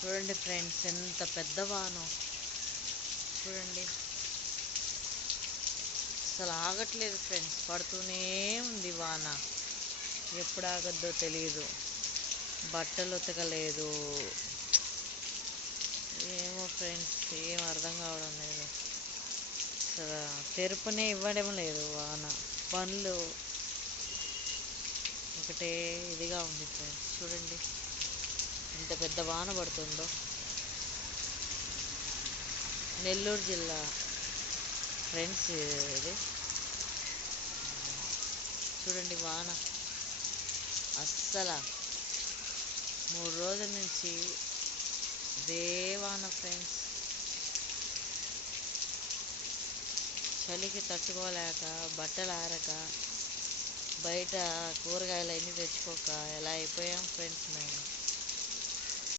చూడండి ఫ్రెండ్స్, ఎంత పెద్ద వానో చూడండి. అసలు ఆగట్లేదు ఫ్రెండ్స్, పడుతూనే ఉంది వాన. ఎప్పుడు ఆగద్దో తెలియదు. బట్టలు ఉతకలేదు. ఏమో ఫ్రెండ్స్, ఏం అర్థం కావడం లేదు. అసలు తెరుపునే ఇవ్వడం లేదు వాన. పనులు ఒకటే ఇదిగా ఉంది ఫ్రెండ్స్. చూడండి ఎంత పెద్ద వాన పడుతుందో. నెల్లూరు జిల్లా ఫ్రెండ్స్ ఇది. చూడండి వాన అస్సలు 3 రోజుల నుంచి ఇదే వాన ఫ్రెండ్స్. చలికి తట్టుకోలేక, బట్టలు ఆరక, బయట కూరగాయలు అన్నీ తెచ్చుకోక ఎలా అయిపోయాం ఫ్రెండ్స్ మేము.